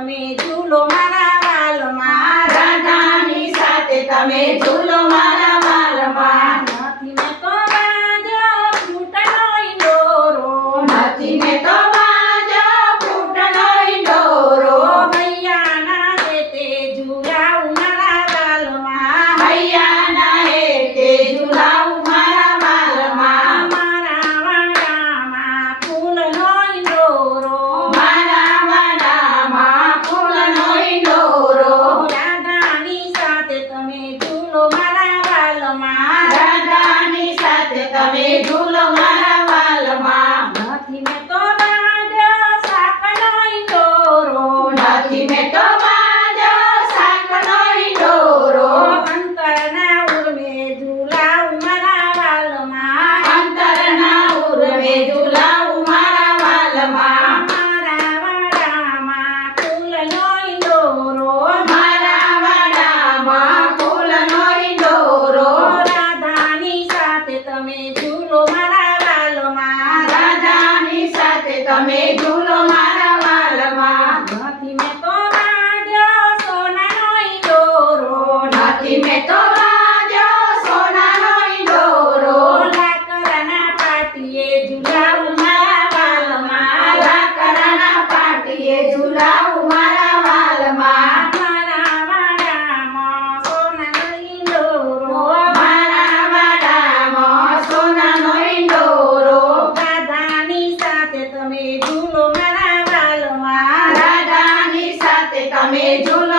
તમે ઝૂલો મારા વાલમાં, રાધાની સાથે તમે ઝૂલો મારા વાલમાં. નથી મેં તો બાજો ફૂટનો ઈંડોરો, નથી મેં તો બાજો ફૂટનો ઈંડોરો, હૈયાના હેતે ઝૂલાવું મારા વાલમાં, હૈયાના હેતે ઝૂલાવું મારા વાલમાં. મારા વાડામાં ફૂલનો ઈંડોરો, મારા વાડામાં ફૂલનો ઈંડોરો, રાધાની સાથે તમે ઝૂલો મારા વાલમાં, રાધાની સાથે તમે ઝૂલો મારા વાલમાં. નથી મેં તો બાજો સાકનો ઈંડોરો, નથી મેં તો બાજો સાકનો ઈંડોરો, અંતરના ઉર્વે ઝૂલાવું મારા વાલમાં, અંતરના ઉર્વે ઝૂલાવું મારા વાલમાં. મારા વાડામાં ફૂલનો ઈંડોરો, મારા વાડામાં ફૂલનો ઈંડોરો, રાધાની સાથે તમે ઝૂલો મારા વાલમાં, રાધાની સાથે તમે ઝૂલો મારા વાલમાં. નથી મેં તો બાજો સોનાનો ઈંડોરો, નથી મેં તો બાજો સોનાનો ઈંડોરો, લાકડાના પાટીએ ઝૂલાવું મારા વાલમાં, લાકડાના પાટીએ ઝૂલાવું મારા વાલમાં. મારા વાડામાં સોનાનો ઈંડોરો, મારા વાડામાં સોનાનો ઈંડોરો, રાધાની સાથે તમે ઝૂલો મારા વાલમાં, રાધાની સાથે તમે ઝૂલો